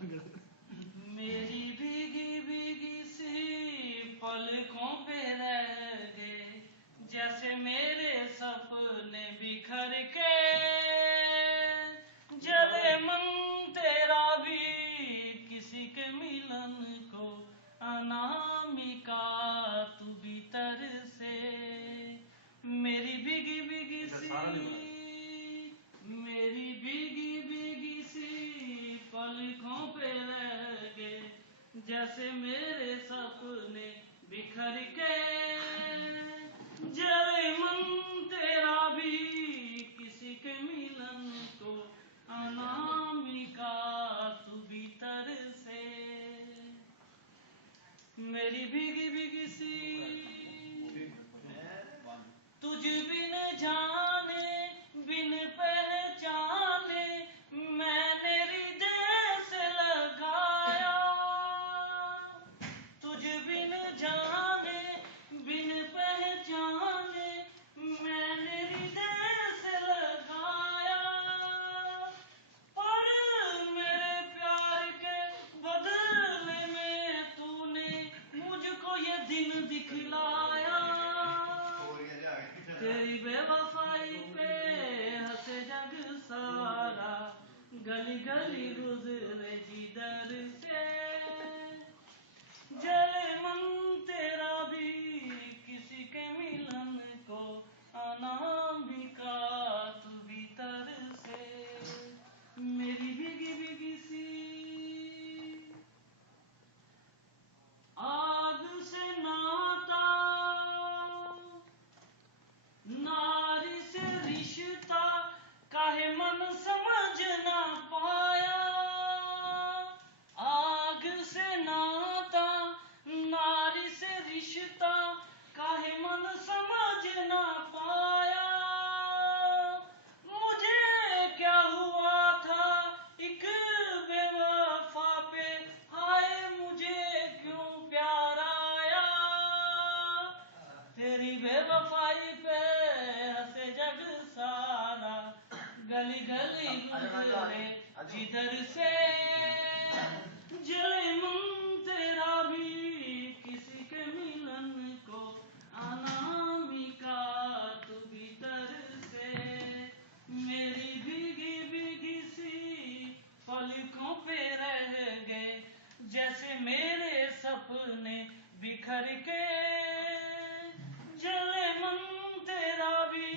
मेरी भीगी भीगी सी पलकों पे रह गए जैसे मेरे सपने बिखर के, जले मन तेरा भी किसी के मिलन को, अनामिका तू भीतर से। मेरी भीगी भीगी सी, मेरी भीगी भीगी सी पलकों पे रह गए जैसे मेरे सपने बिखर के, जले मन तेरा भी किसी के मिलन को, अनामिका तू भीतर से। मेरी भीगी भीगी सी तुझ बिन जाने बिन पहचाने मैंने हृदय से लगाया, तुझ बिन जाने बिन पहचाने मैंने हृदय से लगाया, और मेरे प्यार के बदले में तूने मुझको ये दिन दिखलाया। तेरी बेवफाई पे हंसे जग सारा, गली गली गुजरे जिधर से, जले मन तेरा भी किसी के मिलन को, अनामिका तू भीतर से। मेरी भीगी भीगी सी आग से नाता, नारी से रिश्ता काहे मन समझ ना पाया, आग से नाता नारी से रिश्ता काहे मन समझ ना पाया, मुझे क्या हुआ था एक बेवफा पे, हाय मुझे क्यों प्यार आया। तेरी बेवफाई पे हंसे जग सारा, गली गली गुजरे जिधर से, जले मन तेरा भी किसी के मिलन को, अनामिका तू भीतर से। मेरी भीगी भीगी सी पलकों पे रह गए जैसे मेरे सपने बिखर के, जले मन तेरा भी